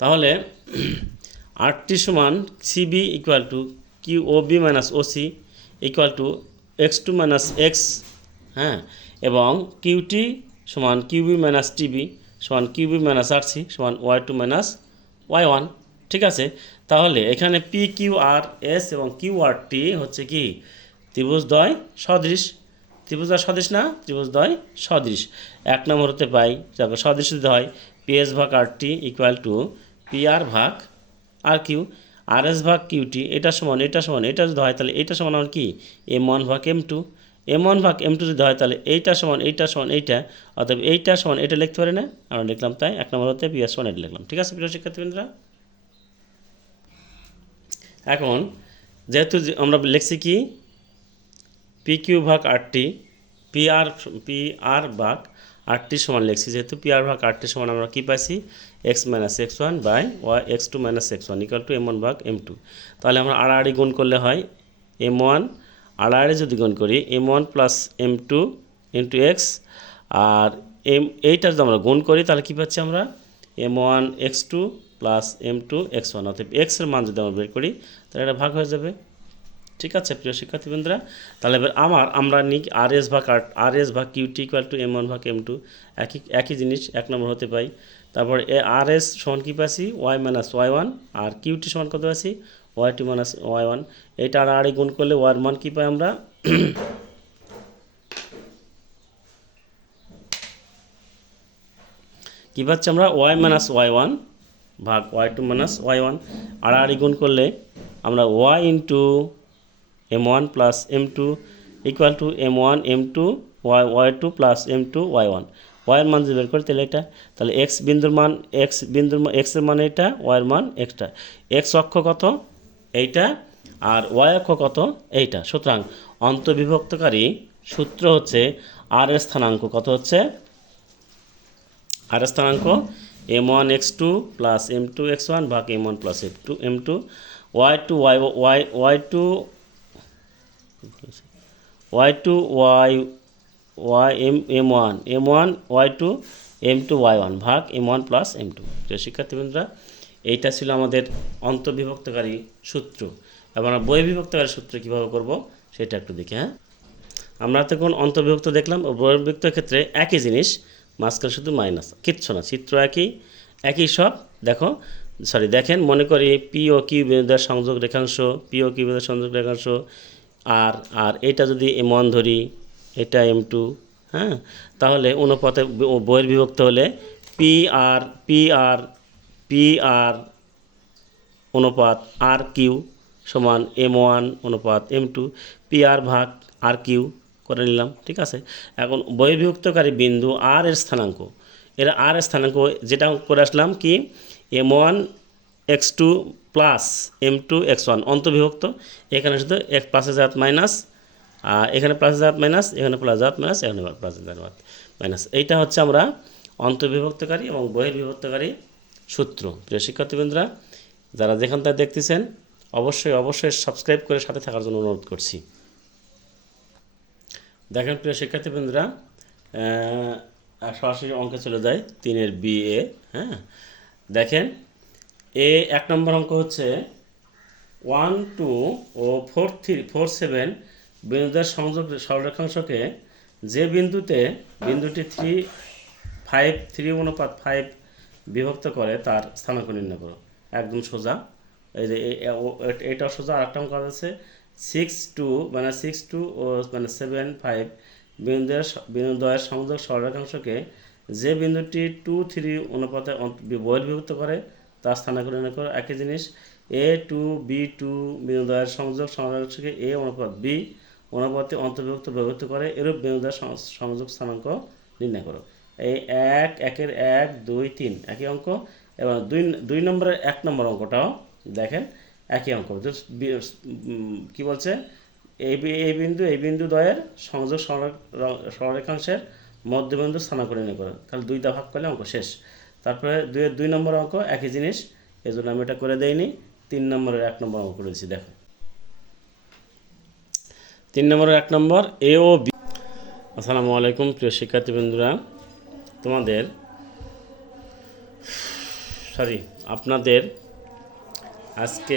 তাহলে আরটি সমান CB equal to Q O B minus OC equal to x2 minus x, হ্যাঁ, এবং cutie সমান কিউবি মাইনাস টিবি সমান কিউবি মাইনাস আরসি সমান y2 মাইনাস y1। ঠিক আছে, তাহলে এখানে পি কিউ আর এস এবং কিউ আর টি হচ্ছে কি ত্রিভুজদ্বয় সদৃশ। ত্রিভুজদ্বয় সদৃশ না, ত্রিভুজদ্বয় সদৃশ। এক নম্বর হতে পাই, তারপর সদৃশ যদি হয় পি এস ভাগ আর T equal to P R ভাগ আর কিউ, আর এস ভাগ কিউটি এটা সমান এটা সমান এটা যদি হয় তাহলে এইটা সমান আমার কি M1 ভাগ M2, M1 ভাগ M2 যদি হয় তাহলে এইটা সমান এইটা সমান এইটা, অর্থাৎ এইটা সমান এটা লিখতে পারি না, আমরা লিখলাম তাই এক নম্বর হতে পি এস সমান এটা লিখলাম। ঠিক আছে প্রিয় শিক্ষার্থীবৃন্দরা, এখন যেহেতু আমরা লিখছি কি পি কিউ ভাগ আরটি পি আর ভাগ আরটি সমান লিখছি, যেহেতু পি আর ভাগ আরটি সমান আমরা কী পাইছি x minus x one by y x2 minus x1 equal to M1 ভাগ M2। তাহলে আমরা আড়াআড়ি গুণ করলে হয় M1, আড়াআড়ি যদি গুণ করি M1 plus M2 into x, আর এইটা যদি আমরা গুণ করি তাহলে কী পাচ্ছি আমরা M1 x2 plus M2 x1, অর্থাৎ এক্সের মান যদি আমরা বের করি তাহলে এটা ভাগ হয়ে যাবে। ঠিক আছে প্রিয় শিক্ষার্থীবৃন্দরা, তাহলে এবার আমরা নিই আর এস ভাগ কিউটি ইকুয়াল টু M1 ভাগ M2, একই জিনিস এক নম্বর হতে পাই। তারপর আর এস সমান কী পাচ্ছি ওয়াই মাইনাস ওয়াই1, আর কিউটি সমান কত পাচ্ছি ওয়াই2 মাইনাস ওয়াই1। এইটা আড়াআড়ি গুণ করলে ওয়ার মান কী পাই আমরা কী পাচ্ছি আমরা ওয়াই মাইনাস ওয়াই1 ভাগ ওয়াই2 মাইনাস ওয়াই1। আড়াআড়ি গুণ করলে আমরা y into M1 plus M2 equal to M1 M2 y2 plus M2 y1। ওয়াইয়ের মান যদি বের করি তাহলে এটা, তাহলে এক্সের মান এটা, ওয়াইয়ের মান এক্সটা, এক্স অক্ষ কত এইটা আর ওয়াই অক্ষ কত এইটা। সুতরাং অন্তর্বিভক্তকারী সূত্র হচ্ছে আর এর স্থানাঙ্ক কত হচ্ছে, আর এর স্থানাঙ্ক M1 x2 plus M2 x1 ভাগ M1 plus M2 y2 M1 y2 M2 y1 ভাগ M1 প্লাস M2। প্রিয় শিক্ষার্থীবৃন্দরা, এইটা ছিল আমাদের অন্তর্বিভক্তকারী সূত্র। এবার আমরা বহির্বিভক্তকারী সূত্র কীভাবে করব সেটা একটু দেখি। হ্যাঁ, আমরা তো কোন অন্তর্বিভক্ত দেখলাম, ও বহির্বিভক্তের ক্ষেত্রে একই জিনিস, মাঝখানে শুধু মাইনাস, কিচ্ছু না, চিত্র একই সব। দেখেন মনে করি পি ও কিউ বিন্দুদের সংযোগ রেখাংশ, পি ও কিউ বিন্দুদের সংযোগ রেখাংশ আর এটা যদি M1 ধরি, এটা M2, হ্যাঁ, তাহলে অনুপাতে বহির্বিভক্ত হলে পি আর অনুপাত আর কিউ সমান M1 অনুপাত M2, পি আর ভাগ আর কিউ করে নিলাম। ঠিক আছে, এখন বহির্বিভক্তকারী বিন্দু আর এর স্থানাঙ্ক, এর আর এর স্থানাঙ্ক যেটা করে আসলাম কি M1 x2 plus M2 x1 অন্তর্বিভক্ত, এখানে শুধু এক প্লাসের জাত মাইনাস, এখানে প্লাসের জাত মাইনাস, এখানে প্লাস জাত মাইনাস, এখানে প্লাসের জাত মাইনাস। এইটা হচ্ছে আমরা অন্তর্বিভক্তকারী এবং বহির্বিভক্তকারী সূত্র। প্রিয় শিক্ষার্থীবৃন্দরা, যারা যেখান থেকে দেখতেছেন অবশ্যই সাবস্ক্রাইব করে সাথে থাকার জন্য অনুরোধ করছি। দেখেন প্রিয় শিক্ষার্থীবৃন্দরা, সরাসরি অঙ্কে চলে যায় 3-এর BA। হ্যাঁ, দেখেন এক নম্বর অঙ্ক হচ্ছে 1, 2 ও 4, 3, 4, 7 বিন্দুদের সংযোগ সরলরেখাংশকে যে বিন্দুটি 3:5 বিভক্ত করে তার স্থানাঙ্ক নির্ণয় করো। একদম সোজা, এই যে এটাও সোজা। আর একটা অঙ্ক আছে 6, 2 ও 7, 5 বিন্দুদ্বয়ের সংযোগ সরলরেখাংশকে যে বিন্দুটি 2, 3 অনুপাতে বহির্বিভক্ত করে তার স্থানাঙ্ক নির্ণয় করো। একই জিনিস A2, B2 বিন্দুদ্বয়ের সংযোগ সরলরেখাংশকে A অনুপাত B অনুপাতে বিভক্ত করে এরূপ বিন্দুদ্বয়ের সংযোগ স্থানাঙ্ক নির্ণয় করো। এই 1, 2, 3 একই অঙ্ক। এবং 2 নম্বরের 1 নম্বর অঙ্কটাও দেখেন একই অঙ্ক। কি বলছে, এই বিন্দু দ্বয়ের সংযোগ সরলরেখাংশের মধ্যবিন্দু স্থানাঙ্ক নির্ণয় করো। তাহলে 2টা ভাগ করলে অঙ্ক শেষ। তারপরে 2 নম্বর অঙ্ক একই জিনিস, এই জন্য আমি এটা করে দেইনি। 3 নম্বরের 1 নম্বর অঙ্ক করেছি। দেখো 3 নম্বরের 1 নম্বর A ও B। আসসালামু আলাইকুম প্রিয় শিক্ষার্থীবৃন্দরা, তোমাদের সরি আপনাদের আজকে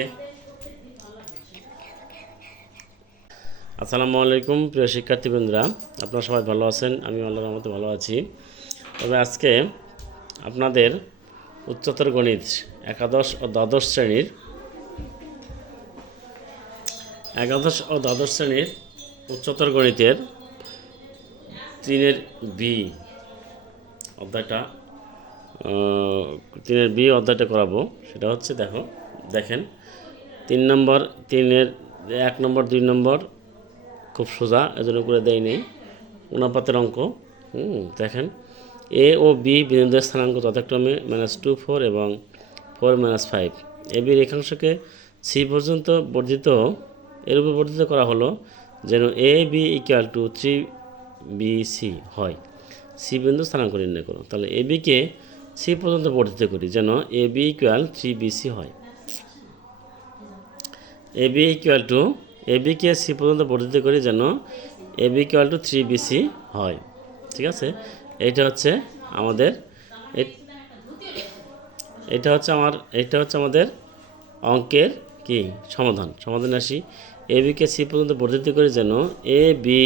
আসসালামু আলাইকুম প্রিয় শিক্ষার্থীবৃন্দরা, আপনারা সবাই ভালো আছেন? আমি আল্লাহর রহমতে ভালো আছি। তবে আজকে আপনাদের উচ্চতর গণিত একাদশ ও দ্বাদশ শ্রেণীর উচ্চতর গণিতের 3-এর বি অধ্যায়টা 3-এর বি অধ্যায়টা করাবো। সেটা হচ্ছে দেখেন 3 নম্বর 3-এর 1 নম্বর 2 নম্বর খুব সোজা, এজন্য করে দেয় নেই অনুপাতের অঙ্ক। দেখেন এ ও বি বিন্দুদের স্থানাঙ্ক যথাক্রমে -2, 4 এবং 4 - 5। এ বি রেখাংশকে সি পর্যন্ত এরূপে বর্ধিত করা হলো যেন এ বি = 3BC হয়। সি বিন্দু স্থানাঙ্ক নির্ণয় করো। তাহলে এ বিকে সি পর্যন্ত বর্ধিত করি যেন এ বি = 3BC হয়। এ বিকে সি পর্যন্ত বর্ধিত করি যেন এ বি = 3BC হয়। ঠিক আছে, এটা হচ্ছে আমাদের অঙ্কের কি সমাধান আসি। এ বিকে সি পর্যন্ত বর্ধিত করি যেন এ বি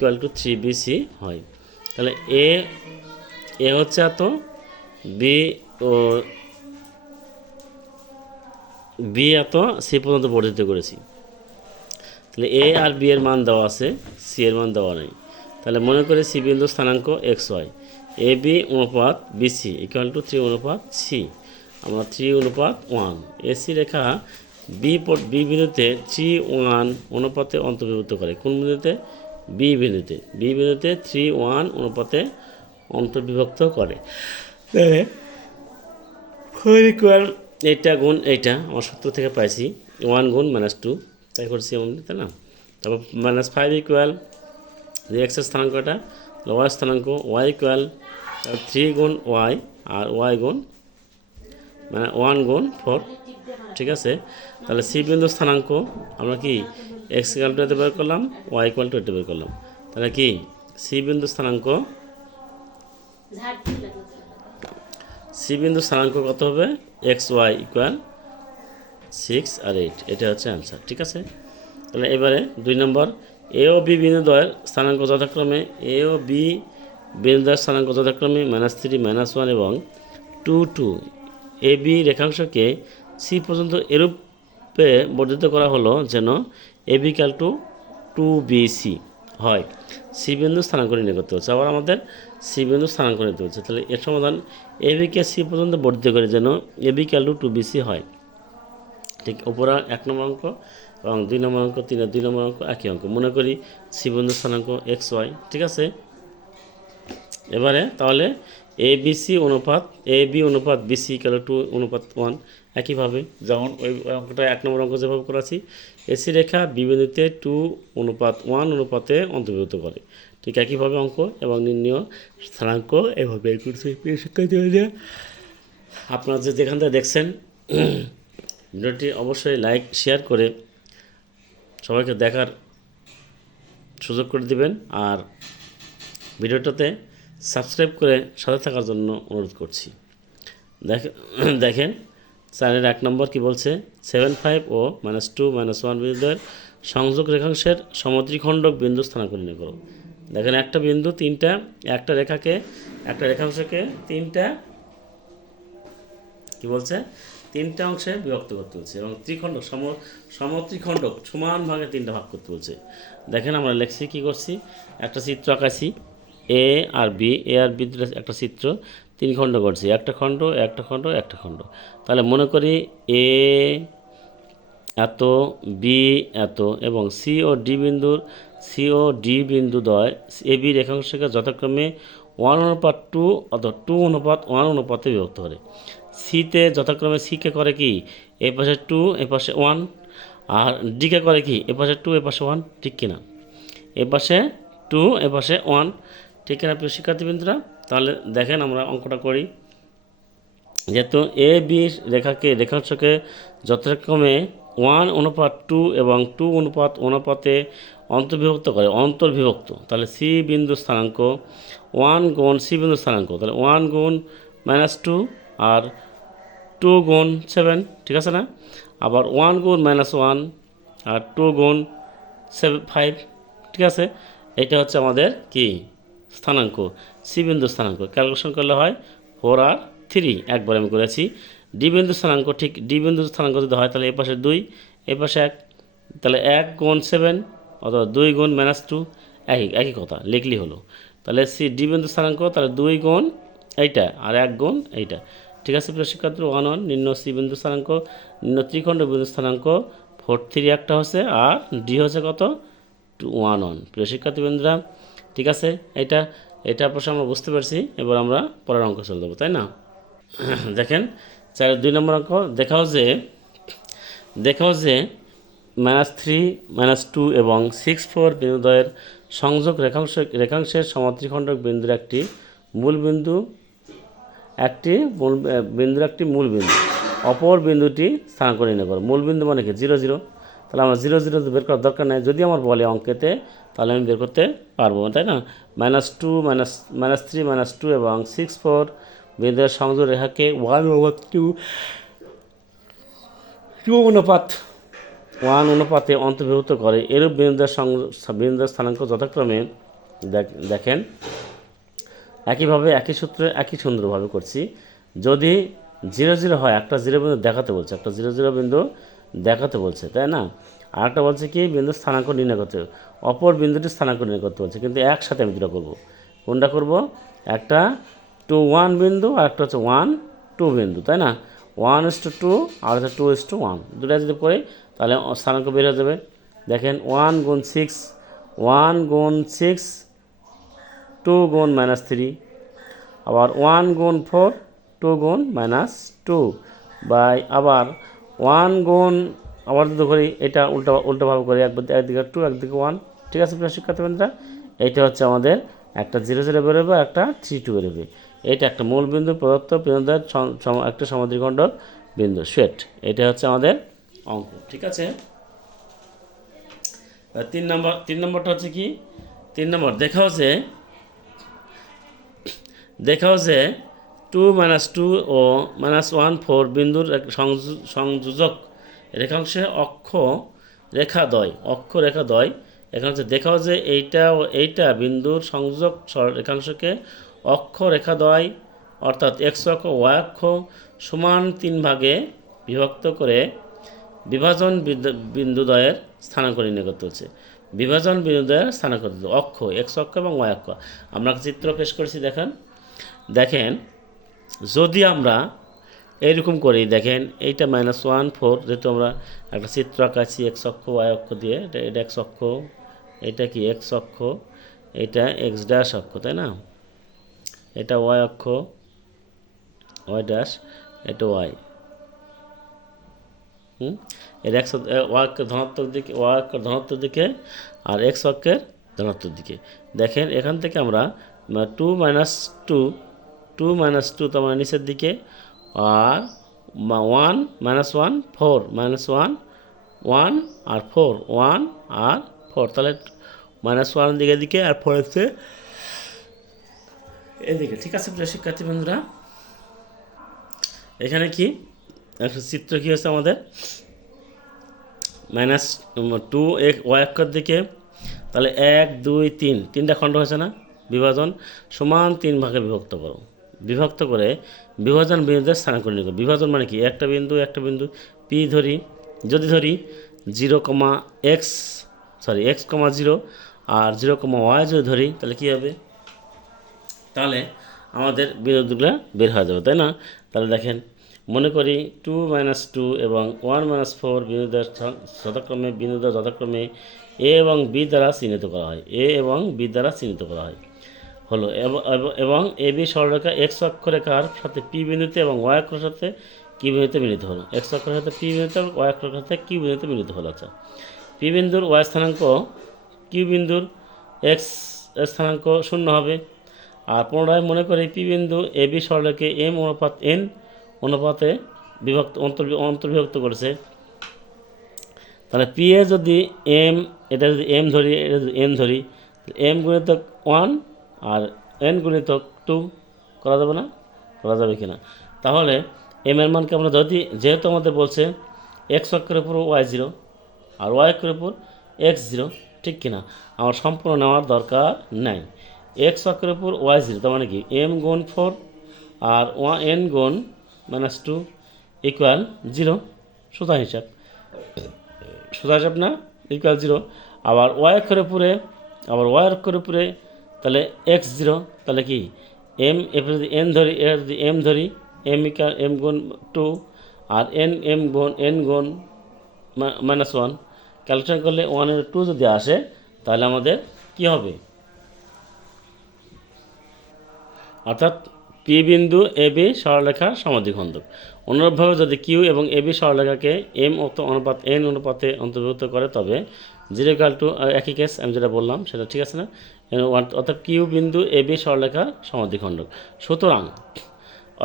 = 3BC হয়। তাহলে এ হচ্ছে এত, বি এত, সি পর্যন্ত বর্ধিত করেছি। তাহলে এ আর বি এর মান দেওয়া আছে, সি এর মান দেওয়া নেই। তাহলে মনে করি সি বিন্দু স্থানাঙ্ক XY, এ বি অনুপাত BC = 3 অনুপাত সি। আমরা 3:1 এসি রেখা বি বিন্দুতে 3:1 অনুপাতে অন্তর্ভুক্ত করে। কোন বিন্দুতে? বি বিন্দুতে 3:1 অনুপাতে অন্তর্বিভক্ত করে। এইটা গুণ এইটা আমার সূত্র থেকে পাইছি, 1 গুণ -2 তাই করছি আমি, তাই না? তারপর -5 যে এক্সের স্থানাঙ্কটা ওয়াই স্থানাঙ্ক, y = 3 গুণ y আর y গুণ 1 গুণ 4। ঠিক আছে, তাহলে সি বিন্দু স্থানাঙ্ক আমরা কি x = এটা বের করলাম, y = এটা বের করলাম। তাহলে কি সি বিন্দু স্থানাঙ্ক কত হবে? xy = 6 আর 8। এটা হচ্ছে অ্যান্সার। ঠিক আছে, তাহলে এবারে 2 নম্বর এ ও বি বিন্দুদ্বয়ের স্থানাঙ্ক যথাক্রমে -3 - 1 এবং 2 2। এ বি রেখাংশকে সি পর্যন্ত এরূপে বর্ধিত করা হলো যেন এ বি = 2BC হয়। সি বিন্দু স্থানাঙ্ক নির্ণয় করতে হচ্ছে। আবার আমাদের সি বিন্দু স্থানাঙ্ক নিতে হচ্ছে। তাহলে এর সমাধান এ বিকে সি পর্যন্ত বর্ধিত করে যেন এ বি = 2BC হয়। ঠিক উপরে 1 নম্বর অঙ্ক এবং 2 নম্বর অঙ্ক, 3 আর 2 নম্বর অঙ্ক একই অঙ্ক। মনে করি সি বিন্দু স্থানাঙ্ক XY। ঠিক আছে, এবারে তাহলে এ বি অনুপাত BC = 2:1। একইভাবে যেমন ওই অঙ্কটা 1 নম্বর অঙ্ক যেভাবে করেছি, এসি রেখা বি বিন্দুতে 2:1 অনুপাতে অন্তর্ভুক্ত করে। ঠিক একইভাবে অঙ্ক এবং নির্ণয় স্থানাঙ্ক এভাবে বের করছি। শিক্ষার্থীরা আপনারা যেখান থেকে দেখছেন ভিডিওটি অবশ্যই লাইক শেয়ার করে সবাইকে দেখার সুযোগ করে দিবেন, আর ভিডিওটাতে সাবস্ক্রাইব করে সাথে থাকার জন্য অনুরোধ করছি। দেখেন 4-এর 1 নম্বর কি বলছে? 7, 5 ও -2 - 1 বিন্দুদের সংযোগ রেখাংশের সমদ্বিখণ্ডক বিন্দু স্থানাঙ্ক নির্ণয় করো। দেখেন একটা বিন্দু একটা রেখাংশকে তিনটা অংশে বিভক্ত করতে হচ্ছে এবং সমত্রিখণ্ডক সমান ভাগে 3টা ভাগ করতে বলছে। দেখেন আমরা লিখছি, কি করছি, একটা চিত্র আঁকাইছি, এ আর বি একটা চিত্র 3 খণ্ড করছি, একটা খণ্ড। তাহলে মনে করি এ এত, বি এত এবং C O D বিন্দুদ্বয় A B রেখাংশকে যথাক্রমে 1:2 অথবা 2:1 অনুপাতে বিভক্ত করে। সিতে যথাক্রমে সিকে করে কি এ পাশে 2 এ পাশে 1, আর ডিকে করে কি এ পাশে 2 এ পাশে 1। ঠিক কিনা? এ পাশে 2 এ পাশে 1। ঠিক কিনা প্রিয় শিক্ষার্থীবৃন্দরা? তাহলে দেখেন আমরা অঙ্কটা করি। যেহেতু এ বি রেখাংশকে যথাক্রমে 1:2 এবং 2:1 অনুপাতে অন্তর্বিভক্ত, তাহলে সি বিন্দু স্থানাঙ্ক 1 গুণ সি বিন্দু স্থানাঙ্ক, তাহলে 1 গুণ -2 আর টু গুণ 7, ঠিক আছে না? আবার 1 গুণ -1 আর 2 গুণ 5, ঠিক আছে? এটা হচ্ছে আমাদের কি স্থানাঙ্ক, সি বিন্দু স্থানাঙ্ক। ক্যালকুলেশন করলে হয় 4 আর 3, একবার আমি করেছি। ডি বিন্দু স্থানাঙ্ক, ঠিক ডি বিন্দু স্থানাঙ্ক যদি হয় তাহলে এ পাশে 2, এ পাশে 1, তাহলে 1 গুণ 7 অথবা 2 গুণ -2, একই কথা লিখলেই হলো। তাহলে সি ডি বিন্দু স্থানাঙ্ক, তাহলে 2 গুণ এইটা আর 1 গুণ এইটা, ঠিক আছে প্রিয় শিক্ষার্থী? 1 1 নিম্ন সি বিন্দু স্থানাঙ্ক, নিম্ন ত্রিখণ্ড বিন্দু স্থানাঙ্ক 4 3 একটা হচ্ছে, আর ডি হচ্ছে কত 1 1, প্রিয় শিক্ষার্থী বন্ধুরা, ঠিক আছে? এটা অবশ্য আমরা বুঝতে পারছি। এবার আমরা পরের অঙ্ক চলে যাবো, তাই না? দেখেন 2 নম্বর অঙ্ক, দেখাও যে -3 -2 এবং 6 4 বিন্দুদ্বয়ের সংযোগ রেখাংশের সমান্তরিখণ্ডক বিন্দুর একটি মূল বিন্দু মূল বিন্দু অপর বিন্দুটি স্থানাঙ্ক নির্ণয় করো। মূল বিন্দু মানে কি 0 0, তাহলে আমার 0 0 বের করার দরকার নেই। যদি আমার বলে অঙ্কেতে, তাহলে আমি বের করতে পারবো, তাই না? -2 -3 -2 এবং 6 4 বিন্দুর সংযোগ রেখাকে 1 অনুপাতে অন্তর্ভুক্ত করে। এরূপ বিন্দুদের স্থানাঙ্ক যথাক্রমে দেখেন একইভাবে একই সূত্রে একই সুন্দরভাবে করছি। যদি 0 0 হয়, একটা 0 বিন্দু দেখাতে বলছে, তাই না? আর একটা বলছে কি বিন্দুর স্থানাঙ্ক নির্ণয় করতে, অপর বিন্দুটির স্থানাঙ্ক নির্ণয় করতে বলছে, কিন্তু একসাথে আমি দুটো করবো। কোনটা করব? একটা 2 1 বিন্দু আর একটা হচ্ছে 1 2 বিন্দু, তাই না? 1:2 আর হচ্ছে 2:1, দুটো যদি করি তাহলে স্থানাঙ্ক বের হয়ে যাবে। দেখেন 1 গুণ 6 2 গুণ -3, আবার 1 গুণ 4 2 গুণ -2, বাই আবার 1 গুণ, আবার যদি করি এটা উল্টোভাবে করি, একদিকে 2 একদিকে 1, ঠিক আছে প্রিয় শিক্ষার্থী বন্ধুরা? এইটা হচ্ছে আমাদের একটা 0 0 বেরোবে, একটা 3 2 বেরোবে। এটা একটা মূল বিন্দু প্রদত্ত বিন্দুদের একটা সমান্তরিখণ্ডক বিন্দু সেট। এটা হচ্ছে আমাদের অঙ্ক, ঠিক আছে? 3 নম্বরটা হচ্ছে কি? 3 নম্বর দেখাও যে 2 -2 ও -1 4 বিন্দুর সংযোজক রেখাংশে অক্ষরেখাদ্বয়, এখানে হচ্ছে দেখাও যে এইটা ও এইটা বিন্দুর সংযোজক রেখাংশকে অক্ষরেখাদ্বয়, অর্থাৎ এক্স অক্ষ ওয়াই অক্ষ সমান 3 ভাগে বিভক্ত করে বিভাজন বিন্দুদ্বয়ের স্থানাঙ্ক নির্ণয় করতে হচ্ছে। বিভাজন বিন্দুদ্বয়ের স্থানাঙ্ক অক্ষ, এক্স অক্ষ এবং ওয়াই অক্ষ। আমরা চিত্র পেশ করেছি, দেখেন যদি আমরা এইরকম করি, দেখেন এইটা -1 4, যেহেতু আমরা একটা চিত্র আঁকাচ্ছি এক্স অক্ষ ওয়াই অক্ষ দিয়ে, এটা এক্স অক্ষ, এটা কি এক্স অক্ষ, এটা এক্স ড্যাশ অক্ষ, তাই না? এটা ওয়াই অক্ষ, ওয়াই ড্যাশ, এটা ওয়াই, এর এক্স ওয়াই অক্ষের ধনাত্মক দিকে আর এক্স অক্ষের ধনাত্মক দিকে। দেখেন এখান থেকে আমরা 2 -2 তো আমরা নিচের দিকে, আর 1 -1 4 -1 1 আর 4 1 আর 4, তাহলে -1 দিকে আর 4 হচ্ছে এদিকে, ঠিক আছে প্রিয় শিক্ষার্থী বন্ধুরা? এখানে কি একটা চিত্র কি হচ্ছে আমাদের -2 ওয়াই অক্ষের দিকে, তাহলে 1 2 3 তিনটা খণ্ড হয়েছে না? বিভাজন সমান 3 ভাগে বিভক্ত করে বিভাজন বিন্দুদের স্থানাঙ্ক নির্ণয় করো। বিভাজন মানে কি? একটা বিন্দু পি ধরি, যদি ধরি 0, x 0 আর 0, y যদি ধরি, তাহলে কী হবে? তাহলে আমাদের বিন্দুগুলো বের হয়ে যাবে, তাই না? তাহলে দেখেন মনে করি 2 -2 এবং 1 -4 বিন্দুদের যথাক্রমে এ এবং বি দ্বারা চিহ্নিত করা হয়, হলো। এবং এ বি সরলরেখা এক্স অক্ষরেখার সাথে পি বিন্দুতে এবং ওয়াই অক্ষরের সাথে কি বিন্দুতে মিলিত হলো। এক্স অক্ষরের সাথে পি বিন্দুতে এবং ওয়াই অক্ষরের সাথে কিউ বিন্দুতে মিলিত হলো। আচ্ছা, পি বিন্দুর ওয়াই স্থানাঙ্ক কিউ বিন্দুর এক্স স্থানাঙ্ক 0 হবে। আর পুনরায় মনে করি পি বিন্দু এ বি সরলরেখে এম অনুপাত এন অনুপাতে অন্তর্বিভক্ত করেছে। তাহলে পি এ যদি এম, এটা যদি এম ধরি, এটা যদি এন ধরি, এম গুণিতক 1 আর এন গুণিতক 2 করা যাবে না? করা যাবে কি না? তাহলে এম এর মানকে আমরা যদি যেহেতু আমাদের বলছে এক্স অক্ষের উপর ওয়াই জিরো আর ওয়াই অক্ষের উপর এক্স জিরো, ঠিক কিনা, আমার সম্পূর্ণ নেওয়ার দরকার নাই। এক্স অক্ষের উপর ওয়াই জিরো তার মানে কি এম গুণ 4 আর এন গুণ -2 ইকুয়াল 0, সোজা হিসাব, সোজা হিসাব না, ইকুয়াল 0। আবার ওয়াই অক্ষের উপরে তাহলে এক্স জিরো, তাহলে কি এম এরপরে যদি এন ধরি, এর যদি এম ধরি, এম গুণ 2 আর এন গুণ -1, ক্যালকুলেশন করলে 1/2 যদি আসে তাহলে আমাদের কি হবে, অর্থাৎ পি বিন্দু এ বি সরলরেখার সমদ্বিখণ্ডক। অনুরূপভাবে যদি কিউ এবং এ বি সরলরেখাকে এম অনুপাত এন অনুপাতে অন্তর্ভুক্ত করে তবে 0 একই কেস আমি যেটা বললাম সেটা ঠিক আছে না, অর্থাৎ কিউ বিন্দু এ বি সরলরেখার সমদ্বিখণ্ডক। সুতরাং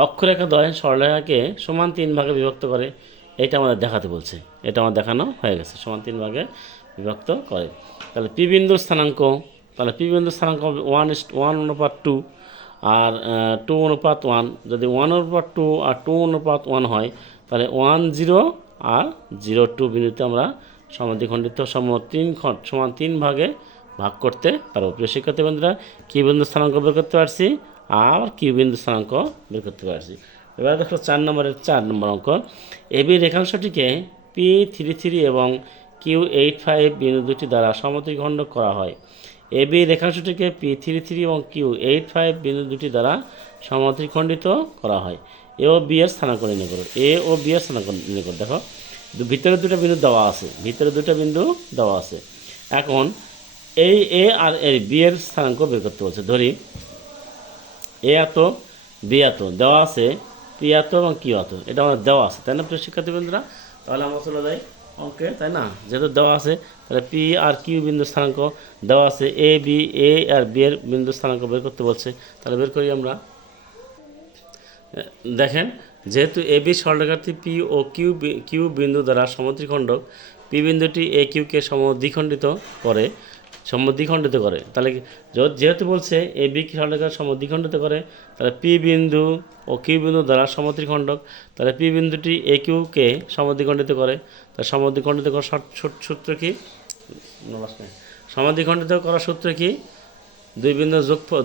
অক্ষরেখাদ্বয় সরলরেখাকে সমান 3 ভাগে বিভক্ত করে, এটা আমাদের দেখাতে বলছে, এটা আমার দেখানো হয়ে গেছে, সমান 3 ভাগে বিভক্ত করে। তাহলে পি বিন্দুর স্থানাঙ্ক, তাহলে পি বিন্দুর স্থানাঙ্ক হবে 1:2 আর 2:1। যদি 1/2 আর 2:1 হয় তাহলে 10 আর 02 বিন্দুতে আমরা সমদ্বিখণ্ডিত সমান 3 ভাগে ভাগ করতে পারবো। প্রিয় শিক্ষার্থী বন্ধুরা, কি বিন্দু স্থানাঙ্ক বের করতে পারছি আর কিউ বিন্দু স্থানাঙ্ক বের করতে পারছি। এবার দেখো 4 নম্বর অঙ্ক। এবি রেখাংশটিকে P33 এবং Q85 বিন্দু দুটি দ্বারা সমদ্বিখণ্ডক করা হয়। এবি রেখাংশটিকে P33 এবং Q85 বিন্দু দুটি দ্বারা সমদ্বিখণ্ডিত করা হয়। এ ও বি এর স্থানাঙ্ক নির্ণয় করো। এ ও বি এর স্থানাঙ্ক নির্ণয় করো। দেখো ভিতরে দুটো বিন্দু দেওয়া আছে, এখন এই এ আর এই বি এর স্থানাঙ্ক বের করতে বলছে। ধরি এ এত, বি এত দেওয়া আছে, পি এত এবং কিউ এত, এটা আমাদের দেওয়া আছে, তাই না প্রিয় শিক্ষার্থী বন্ধুরা? তাহলে আমরা চলে যাই অঙ্কে, তাই না? যেহেতু দেওয়া আছে তাহলে পি আর কিউ বিন্দু স্থানাঙ্ক দেওয়া আছে, এ আর বি এর বিন্দু স্থানাঙ্ক বের করতে বলছে, তাহলে বের করি আমরা। দেখেন, যেহেতু A B সরলরেখাটি P O Q বিন্দু দ্বারা সমদ্বিখণ্ডক, পি বিন্দুটি এ কিউকে সমদ্বিখণ্ডিত করে, তাহলে যেহেতু বলছে এ বি সরলরেখার সমদ্বিখণ্ডিত করে, তাহলে পি বিন্দু ও কিউ বিন্দু দ্বারা সমদ্বিখণ্ডক, তাহলে পি বিন্দুটি এ কিউকে সমদ্বিখণ্ডিত করে। তাহলে সমদ্বিখণ্ডিত করার সূত্র কি? সমদ্বিখণ্ডিত করার সূত্র কি?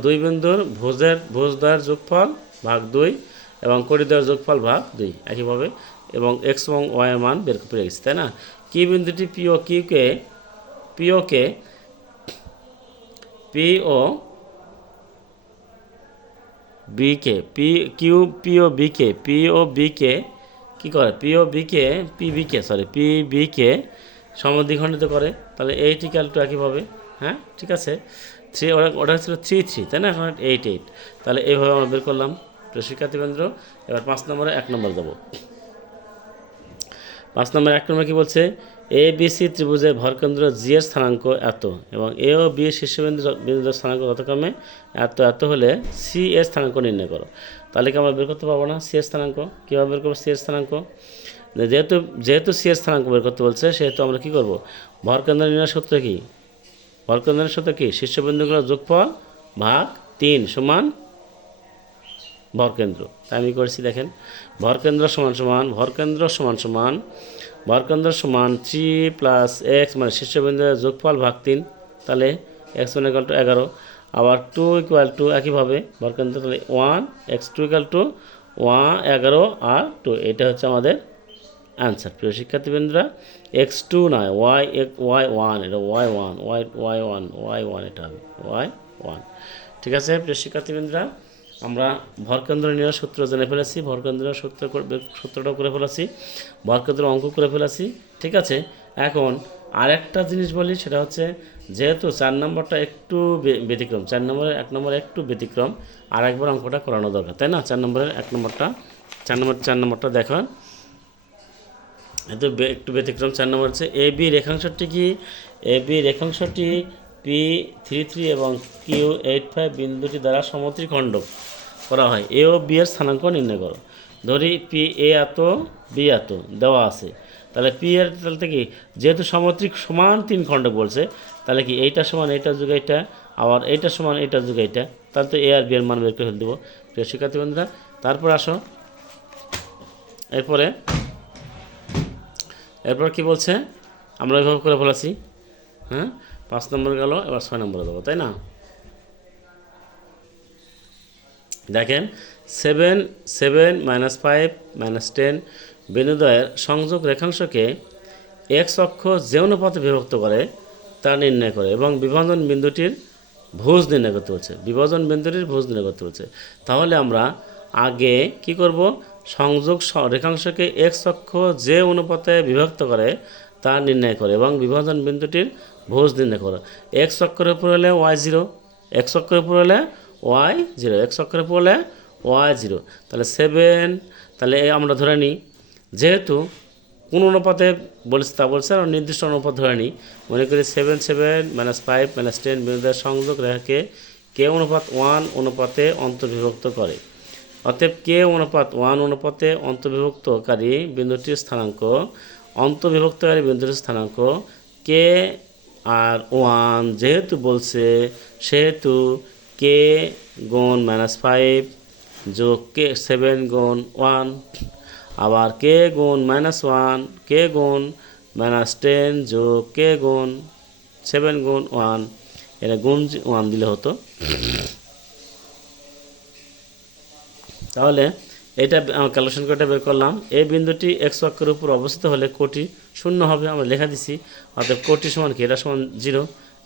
দুই বিন্দুর ভুজদ্বয়ের যোগফল ভাগ 2 এবং কড়িদ্বয়ের যোগফল ভাগ 2 একইভাবে, এবং এক্স এবং ওয়াই এর মান বের করে গেছি, তাই না? কি বিন্দুটি পি ও বিকে কি করে? পিবিকে সমদ্বিখণ্ডিত করে, তাহলে 8:2 একইভাবে, হ্যাঁ ঠিক আছে। ওটা ছিল 3, তাই না? এখন 8, তাহলে এইভাবে আমরা বের করলাম শিক্ষার্থীবৃন্দ। এবার 5 নম্বরে 1 নম্বর দেবো। 5 নম্বর 1 নম্বর কি বলছে? এ বি সি ত্রিভুজের ভরকেন্দ্র জি এর স্থানাঙ্ক এত এবং এ ও বি শীর্ষবিন্দুর স্থানাঙ্ক যথাক্রমে এত হলে সি এর স্থানাঙ্ক নির্ণয় করো। তাহলে কি আমরা বের করতে পারবো না সি এর স্থানাঙ্ক? কীভাবে বের করবো সি এর স্থানাঙ্ক? যেহেতু সি এর স্থানাঙ্ক বের করতে বলছে, সেহেতু আমরা কী করবো? ভরকেন্দ্র নির্ণয়ের সূত্র কি? ভরকেন্দ্রের সূত্র কি? শীর্ষবিন্দুগুলোর যোগফল ভাগ 3 সমান ভরকেন্দ্র। তাই আমি করেছি, দেখেন, ভরকেন্দ্র সমান 3 প্লাস এক্স, মানে শীর্ষবিন্দুর যোগফল ভাগ 3, তাহলে এক্স 1 = 11। আবার 2 = একইভাবে ভরকেন্দ্র, তাহলে 1 x2 = 11 আর 2, এটা হচ্ছে আমাদের অ্যান্সার। প্রিয় শিক্ষার্থীবৃন্দরা, x2 নয়, y1, এটা y1 এটা হবে y1। ঠিক আছে প্রিয় শিক্ষার্থীবৃন্দরা, আমরা ভরকেন্দ্র নির্ণয়ের সূত্র জেনে ফেলেছি, ভরকেন্দ্রের সূত্রটাও করে ফেলেছি, ভরকেন্দ্র অঙ্ক করে ফেলেছি। ঠিক আছে, এখন আরেকটা জিনিস বলি, সেটা হচ্ছে যেহেতু 4 নম্বরটা একটু ব্যতিক্রম, 4 নম্বরে একটু ব্যতিক্রম, আর একবার অঙ্কটা করানো দরকার, তাই না? 4 নম্বরটা দেখো, এত একটু ব্যতিক্রম। 4 নম্বর হচ্ছে এ বি রেখাংশটি কি? এ বি রেখাংশটি P33 এবং Q85 বিন্দুটি দ্বারা সমদ্বিখণ্ডক করা হয়। এ ও বি এর স্থানাঙ্ক নির্ণয় করো। ধরি পি এ এত, বি এত দেওয়া আছে, তাহলে পি এর তাহলে কি, যেহেতু সমান 3 খণ্ডক বলছে, তাহলে কি এইটা সমান এইটার যুগে এইটা, আবার এইটা সমান এইটার যুগে এইটা, তাহলে তো এ আর বি এর মান বের করে দেবো। প্রিয় শিক্ষার্থী বন্ধুরা, তারপর আসো এরপরে এরপর কি বলছে, আমরা ওইভাবে করে ফেলেছি। হ্যাঁ, 5 নম্বর গেল, এবার 6 নম্বরে দেবো, তাই না? দেখেন, 7 7 -5 -10 বিন্দুদ্বয়ের সংযোগ রেখাংশকে এক্স অক্ষ যে অনুপাতে বিভক্ত করে তা নির্ণয় করে এবং বিভাজন বিন্দুটির ভুজ নির্ণয় করতে হচ্ছে। বিভাজন বিন্দুটির ভুজ নির্ণয় করতে হচ্ছে। তাহলে আমরা আগে কি করব, সংযোগ রেখাংশকে এক্স অক্ষ যে অনুপাতে বিভক্ত করে তা নির্ণয় করে এবং বিভাজন বিন্দুটির ভুজ নির্ণয় করে। এক্স অক্ষের উপর হলে y0, এক্স অক্ষের উপর হলে y0, এক্স অক্ষের উপর হলে y0। তাহলে 7, তাহলে আমরা ধরে নিই, যেহেতু কোন অনুপাতে বলেছে তা বলছে, আর নির্দিষ্ট অনুপাত ধরে নিই। মনে করি 7 7 -5 -10 বিন্দুদের সংযোগ রেখাকে কে অনুপাত 1 অনুপাতে অন্তর্বিভক্ত করে। অতএব কে অনুপাত 1 অনুপাতে অন্তর্বিভক্তকারী বিন্দুটির স্থানাঙ্ক, অন্তর্বিভক্তকারী বিন্দুটির স্থানাঙ্ক কে আর 1 যেহেতু বলছে, সেহেতু কে গুণ -5 যোগ কে 7 গুণ 1, আবার কে গুণ -1 কে গুণ -10 যোগ কে গুণ 7 গুণ 1, এটা গুণ 1 দিলে হতো। তাহলে এটা ক্যালকুলেশন করে বের করলাম। এই বিন্দুটি এক্স অক্ষের উপর অবস্থিত হলে কোটি শূন্য হবে, আমরা লেখা দিছি। অর্থাৎ কোটি সমান কি, এটা সমান 0,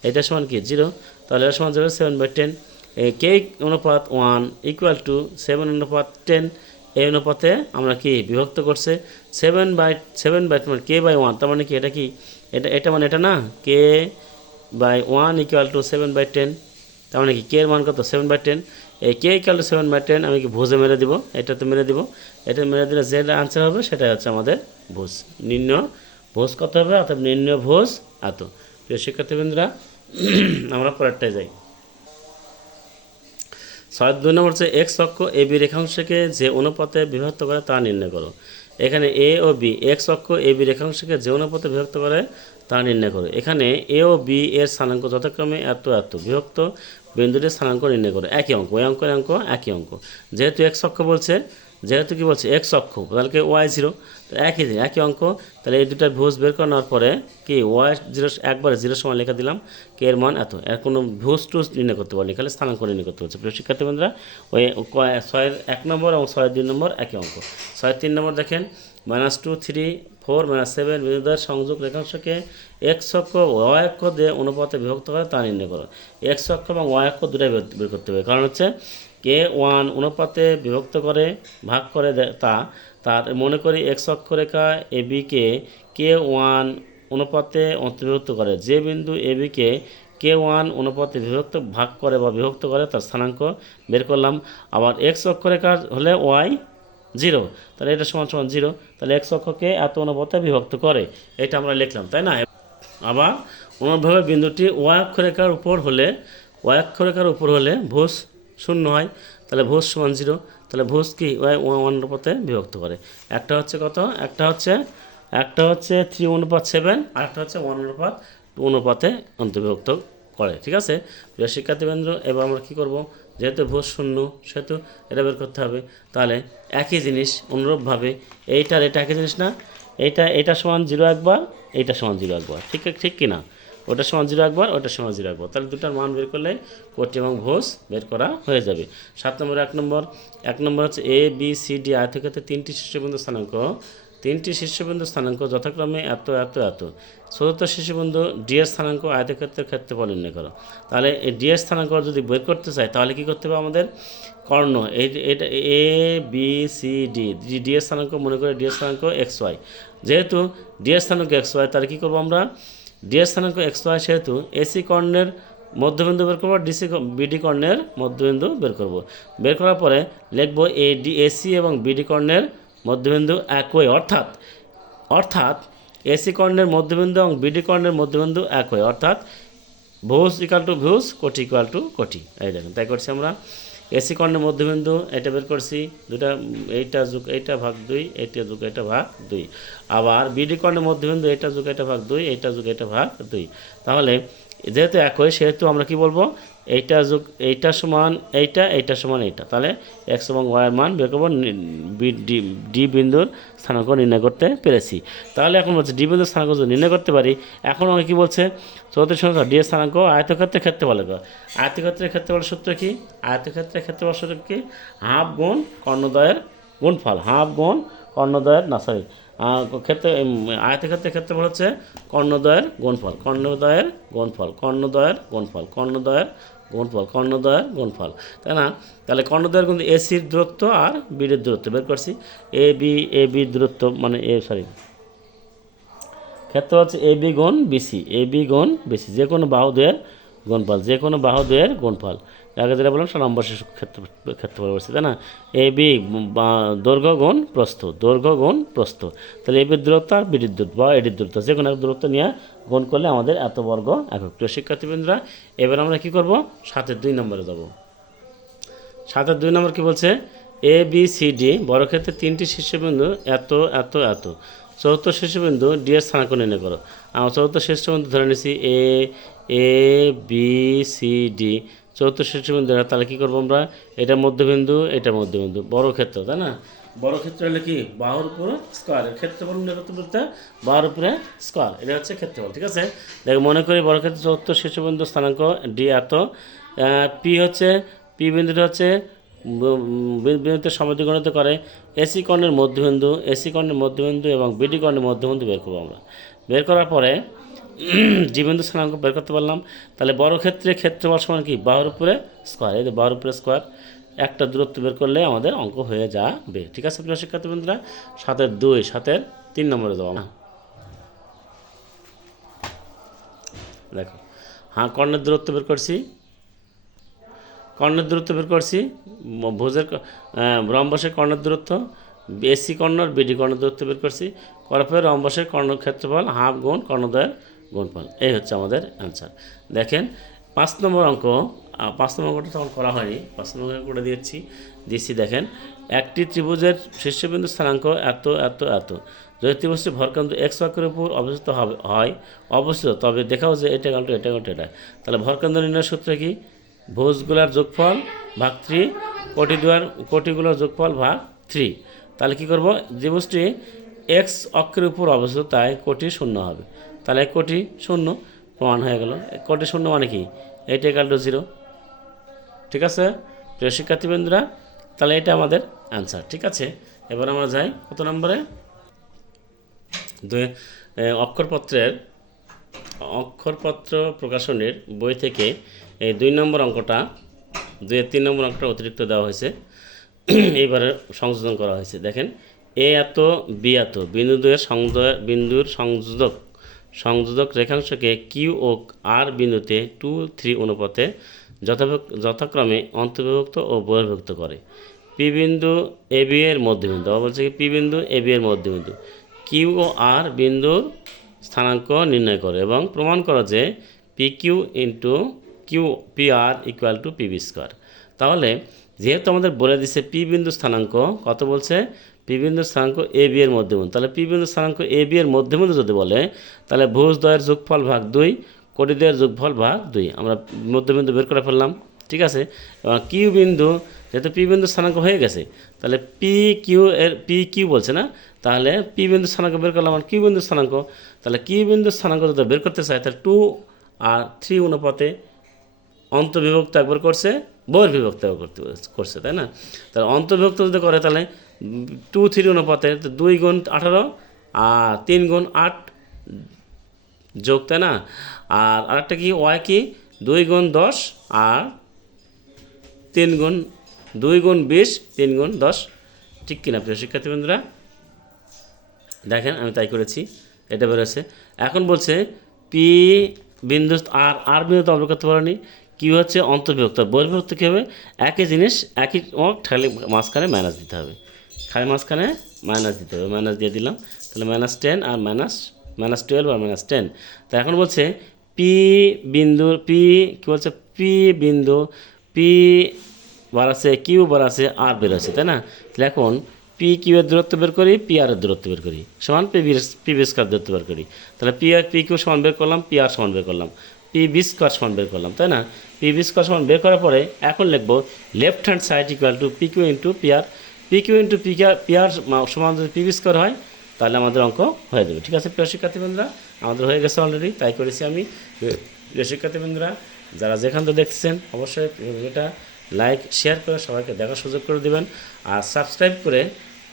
এটা সমান কি 0, তাহলে এটা সমান 7/10। কে অনুপাত 1 ইকুয়াল টু 7 অনুপাত 10, এই অনুপাতে আমরা কি বিভক্ত করছে 7/7 মানে কে বাই 1, তার মানে কি এটা কি, এটা মানে এটা না, কে বাই 1 ইকুয়াল টু 7/10, তার মানে কি কে এর মান কত 7/10। এই কে ইকুয়াল টু 7/10 আমি কি ভুজে মেরে দিব, এটাতে মেরে দিব, এটা মেরে দিলে যে আনসার হবে সেটাই হচ্ছে আমাদের ভুজ। নির্ণয় ভুজ কত হবে, অর্থাৎ নির্ণয় ভুজ এত। প্রিয় শিক্ষার্থীবৃন্দরা, আমরা পরেরটায় যাই। 2 নম্বর হচ্ছে এক্স অক্ষ এ বি রেখাংশকে যে অনুপাতে বিভক্ত করে তা নির্ণয় করো। এখানে এ ও বি, এক্স অক্ষ এ বি রেখাংশকে যে অনুপাতে বিভক্ত করে তা নির্ণয় করো। এখানে এ ও বি এর স্থানাঙ্ক যথাক্রমে এত এত, বিভক্ত বিন্দুটির স্থানাঙ্ক নির্ণয় করো। একই অঙ্ক, ওই অঙ্কের অঙ্ক একই অঙ্ক। যেহেতু এক্স অক্ষ বলছে, যেহেতু কি বলছে এক্স অক্ষ, তাহলে কি y0, একই অঙ্ক। তাহলে এই দুটার ভুজ বের করার পরে কি y0 একবারে 0 সমান লেখা দিলাম, কে এর মান এত। এর কোনো ভুজ টুজ নির্ণয় করতে পারিনি, খালি স্থানাঙ্ক নির্ণয় করতে হচ্ছে। প্রিয় শিক্ষার্থীবৃন্দরা, ওই 6 নম্বর এবং 2 নম্বর একই অঙ্ক। 3 নম্বর দেখেন, -2 3 4 -7 বিন্দুদ্বয়ের সংযোগ রেখাংশকে এক্স অক্ষ ওয়াই অক্ষ দিয়ে অনুপাতে বিভক্ত করে তা নির্ণয় করো। এক্স অক্ষ এবং ওয়াই অক্ষ দুটাই বের করতে হবে, কারণ হচ্ছে কে 1 অনুপাতে বিভক্ত করে ভাগ করে তার মনে করি এক্স অক্ষরেখা এ বিকে কে 1 অনুপাতে অন্তর্ভুক্ত করে। যে বিন্দু এ বিকে কে 1 অনুপাতে ভাগ করে বা বিভক্ত করে তার স্থানাঙ্ক বের করলাম। আবার এক্স অক্ষরেখা হলে y0, তাহলে এটা সমান সমান 0, তাহলে এক্স অক্ষকে এত অনুপাতে বিভক্ত করে, এটা আমরা লিখলাম, তাই না? আবার অনুরূপভাবে বিন্দুটি ওয়াই অক্ষরেখার উপর হলে ভুজ 0 হয়, তাহলে ভুজ সমান 0, তাহলে ভুজ কি ওয়াই 1 অনুপাতে বিভক্ত করে। একটা হচ্ছে কত, একটা হচ্ছে 3/7, আর একটা হচ্ছে 1/2 অনুপাতে অন্তর্ভুক্ত করে। ঠিক আছে প্রিয় শিক্ষার্থীবৃন্দ, এবার আমরা কী করব, যেহেতু ভুজ 0 সেহেতু এটা বের করতে হবে। তাহলে একই জিনিস অনুরূপভাবে এইটার এটা একই জিনিস না, এটা সমান 0 একবার, এইটা সমান 0 একবার, ঠিক কি না? ওটা সমান 0 একবার, ওটা সমান 0 একবার, তাহলে দুটার মান বের করলে কোটি এবং ভুজ বের করা হয়ে যাবে। 7 নম্বর 1 নম্বর হচ্ছে এ বি সি ডি আয়তক্ষেত্রে 3টি শীর্ষবিন্দু স্থানাঙ্ক যথাক্রমে এত এত এত। চতুর্থ শীর্ষবিন্দু ডি এর স্থানাঙ্ক আয়তক্ষেত্রের ক্ষেত্রফল নির্ণয় করো। তাহলে এই ডি এর স্থানাঙ্ক যদি বের করতে চাই তাহলে কি করতে হবে আমাদের, কর্ণ এটা A B C D, D এর স্থানাঙ্ক মনে করে ডি এর স্থানাঙ্ক এক্স ওয়াই। যেহেতু ডি এর স্থানাঙ্ক এক্স ওয়াই, তাহলে কী করবো আমরা, ডি এর স্থানাঙ্ক এক্স ওয়াই, সেহেতু এসি কর্ণের মধ্যবিন্দু বের করবো, বিডি কর্ণের মধ্যবিন্দু বের করব। বের করার পরে লিখব এসি এবং বিডি কর্ণের মধ্যবিন্দু একই, অর্থাৎ এসি কর্ণের মধ্যবিন্দু এবং বিডি কর্ণের মধ্যবিন্দু একই, অর্থাৎ ভুজ ইকাল টু ভুজ, কোটি ইকাল টু কোটি। এই দেখেন, তাই করছি আমরা। এসি কর্ণের মধ্যবিন্দু এটা বের করছি, দুটা, এইটা যোগ এইটা ভাগ 2, এইটা যোগ এটা ভাগ 2। আবার বিডি কর্ণের মধ্যবিন্দু এটা যোগ এটা ভাগ 2, এইটা যোগ এটা ভাগ 2। তাহলে যেহেতু একই, সেহেতু আমরা কি বলবো, এইটা যোগ এইটা সমান এইটা সমান এইটা, তাহলে এক্স এবং ওয়াইয়ের মান বের করবো। ডি বিন্দুর স্থানাঙ্ক নির্ণয় করতে পেরেছি। তাহলে এখন বলছে ডি বিন্দুর স্থানাঙ্ক যদি নির্ণয় করতে পারি, এখন আমাকে কী বলছে, 34 সংখ্যা ডি এর স্থানাঙ্ক আয়তক্ষেত্রের ক্ষেত্রফলের আয়তক্ষেত্রের ক্ষেত্রফলের সূত্র কি? আয়তক্ষেত্রের ক্ষেত্রফল সূত্র কি? হাফ গুণ কর্ণদ্বয়ের গুণফল, হাফ গুণ কর্ণদ্বয়ের না সরি ক্ষেত্রে আয়তক্ষেত্রের ক্ষেত্রফল হচ্ছে কর্ণদ্বয়ের গুণফল, কর্ণদ্বয়ের গুণফল, কর্ণদ্বয়ের গুণফল, কর্ণদ্বয়ের গুণফল, কর্ণদ্বয়ের গুণফল, তাই না? তাহলে কর্ণদ্বয়ের কিন্তু এসির দূরত্ব আর বিডির দূরত্ব বের করছি। এ বি দূরত্ব মানে ক্ষেত্র হচ্ছে এ বি গুণ বিসি, এ বি গুণ বিসি, যে কোনো বাহুদ্বয়ের গুণফল, যে কোনো বাহুদ্বয়ের গুণফল। আগে যেটা বললাম সেটা নম্বর ক্ষেত্রফল বলছি, তাই না? এ বি দৈর্ঘ্য গুণ প্রস্থ, দৈর্ঘ্য গুণ প্রস্থ, তাহলে এ বির দূরত্ব আর বিডির দূরত্ব বা এডির দূরত্ব যে কোনো এক দূরত্ব নিয়ে গুণ করলে আমাদের এত বর্গ একক। প্রিয় শিক্ষার্থীবৃন্দরা, এবার আমরা কী করব, 7-2 নম্বরে যাব। 7-2 নম্বর কী বলছে, এ বি সি ডি বর্গক্ষেত্রে 3টি শীর্ষবিন্দু এত এত এত, চতুর্থ শীর্ষবিন্দু ডি এর স্থানাঙ্ক নির্ণয় করো। আমরা চতুর্থ শীর্ষবিন্দু ধরে নিছি এ বি সি ডি, চতুর্থ শীর্ষবিন্দু, তাহলে কী করবো আমরা, এটা মধ্যবিন্দু, এটা মধ্যবিন্দু, বর্গক্ষেত্র, তাই না? বর্গক্ষেত্র হলে কি, বাহুর উপর স্কোয়ার, ক্ষেত্রফল নির্ণয় করতে বলতে বাহুর উপরে স্কোয়ার, এটা হচ্ছে ক্ষেত্রফল। ঠিক আছে, দেখো মনে করি বর্গক্ষেত্র চতুর্থ শীর্ষবিন্দু স্থানাঙ্ক ডি এত, পি হচ্ছে, পি বিন্দুটা হচ্ছে বিন্দুতে সমদ্বিগুণিত করে এসি কর্ণের মধ্যবিন্দু, এসি কর্ণের মধ্যবিন্দু এবং বিডি কর্ণের মধ্যবিন্দু বের করবো আমরা। বের করার পরে ডি বিন্দু স্থানাঙ্ক বের করতে পারলাম। তাহলে বর্গক্ষেত্রে ক্ষেত্রফল সমান কি, বাহুর উপরে স্কোয়ার, এই যে বাহুর উপরে স্কোয়ার, একটা দূরত্ব বের করলে আমাদের অঙ্ক হয়ে যাবে। ঠিক আছে প্রিয় শিক্ষার্থীবৃন্দরা, 7-2, 7-3 নম্বরে যাবো না। দেখো, হ্যাঁ, কর্ণের দূরত্ব বের করছি, কর্ণের দূরত্ব বের করছি, ভুজের রম্বসের কর্ণের দূরত্ব, এসি কর্ণর বিডি কর্ণের দূরত্ব বের করছি, করার পরে রম্বসের কর্ণ ক্ষেত্রফল হাফ গুণ কর্ণদ্বয়ের গুণফল, এই হচ্ছে আমাদের অ্যান্সার। দেখেন 5 নম্বর অঙ্ক, 5 নম্বর অঙ্কটা তখন করা হয়নি, 5 নম্বর অঙ্ক করে দিচ্ছি। দেখেন, একটি ত্রিভুজের শীর্ষবিন্দু স্থানাঙ্ক এত এত এত, যদি ত্রিভুজটি ভরকেন্দ্র এক্স অক্ষের উপর অবস্থিত হয় অবস্থিত, তবে দেখাও যে এটা গেল এটা গেল এটা, তাহলে ভরকেন্দ্র নির্ণয়ের সূত্র কি, ভুজগুলোর যোগফল ভাগ 3, কোটিগুলোর যোগফল ভাগ 3। তাহলে কী করবো, ত্রিভুজটি এক্স অক্ষের উপর অবস্থিত, তাই কোটি শূন্য হবে, তাহলে কোটি শূন্য প্রমাণ হয়ে গেল। কোটি শূন্য মানে কি, এইটা ইকুয়াল টু 0। ঠিক আছে প্রিয় শিক্ষার্থীবৃন্দরা, তাহলে এটা আমাদের অ্যান্সার। ঠিক আছে, এবার আমরা যাই কত নম্বরে, অক্ষরপত্র প্রকাশনের বই থেকে এই 2 নম্বর অঙ্কটা, 2-3 নম্বর অঙ্কটা অতিরিক্ত দেওয়া হয়েছে, এইবারে সংযোজন করা হয়েছে। দেখেন, এ এত বি এত বিন্দুর সংযোজক রেখাংশকে কিউ ও আর বিন্দুতে 2-3 অনুপাতে যথাক্রমে অন্তর্ভুক্ত ও বহির্ভুক্ত করে। পি বিন্দু এ বি এর মধ্যবিন্দু, বলছে কি পি বিন্দু এ বি এর মধ্যবিন্দু, কিউ ও আর বিন্দুর স্থানাঙ্ক নির্ণয় করে এবং প্রমাণ করো যে P Q into Q P R equal to P B square. তাহলে যেহেতু আমাদের বলে দিছে পি বিন্দু স্থানাঙ্ক কত, বলছে পি বিন্দু স্থানাঙ্ক এ বি এর মধ্যবিন্দু, তাহলে পি বিন্দু স্থানাঙ্ক এ বি এর মধ্যবিন্দু যদি বলে, তাহলে ভুজদ্বয়ের যোগফল ভাগ 2, কোটিদ্বয়ের যোগফল ভাগ 2, আমরা মধ্যবিন্দু বের করে ফেললাম। ঠিক আছে, এবং কিউ বিন্দু, যেহেতু পি বিন্দু স্থানাঙ্ক হয়ে গেছে, তাহলে পি কিউ বলছে না, তাহলে পি বিন্দু স্থানাঙ্ক বের করলাম, আর কিউ বিন্দু স্থানাঙ্ক, তাহলে কিউ বিন্দু স্থানাঙ্ক যদি বের করতে চাই, তাহলে 2 আর 3 অনুপাতে অন্তর্বিভক্ত একবার করছে, বহির্বিভক্ত একবার করছে, তাই না? তাহলে অন্তর্বিভক্ত যদি করে, তাহলে 2-3 অনুপাতে 2 গুণ 18 আর 3 গুণ 8 যোগ, তাই না? আর আরেকটা কি, ওয়াই কি 2 গুণ 10 আর 3 গুণ 2 গুণ 20, 3 গুণ 10, ঠিক কিনা প্রিয় শিক্ষার্থীবৃন্দরা? দেখেন আমি তাই করেছি, এটা বেরোছে। এখন বলছে পি বিন্দু আর বিন্দু তো আমরা করতে পারিনি, কী হচ্ছে অন্তর্বিভক্ত, বহির্বিভক্ত কী হবে, একই জিনিস একই খালি মাঝখানে মাইনাস দিতে হবে, খালি মাঝখানে মাইনাস দিতে হবে, মাইনাস দিয়ে দিলাম, তাহলে -10 আর -12 আর -10। তো এখন বলছে পি বিন্দুর পি কী বলছে, পি বিন্দু পি বাড়াচ্ছে, কিউ বাড়াচ্ছে, আর বেরোচ্ছে, তাই না? তাহলে এখন পি কিউ এর দূরত্ব বের করি, পি আর এর দূরত্ব বের করি, সমান পি বি স্কয়ার দূরত্ব বের করি। তাহলে পি কিউ সমান বের করলাম, পি আর সমান বের করলাম। পি বি স্কোয়ার সমান বের করলাম, তাই না? পি বি স্কোয়ার সমান বের করার পরে এখন লিখবো left hand side equal to P Q into PR. P Q into PR সমান যদি পি বি স্কোয়ার হয় তাহলে আমাদের অঙ্ক হয়ে যাবে। ঠিক আছে প্রিয় শিক্ষার্থীবৃন্দরা, আমাদের হয়ে গেছে অলরেডি, তাই করেছি আমি। প্রিয় শিক্ষার্থীবৃন্দরা, যারা যেখান থেকে দেখছেন অবশ্যই এটা লাইক শেয়ার করে সবাইকে দেখার সুযোগ করে দেবেন, আর সাবস্ক্রাইব করে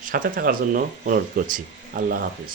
সাথে থাকার জন্য অনুরোধ করছি। আল্লাহ হাফিজ।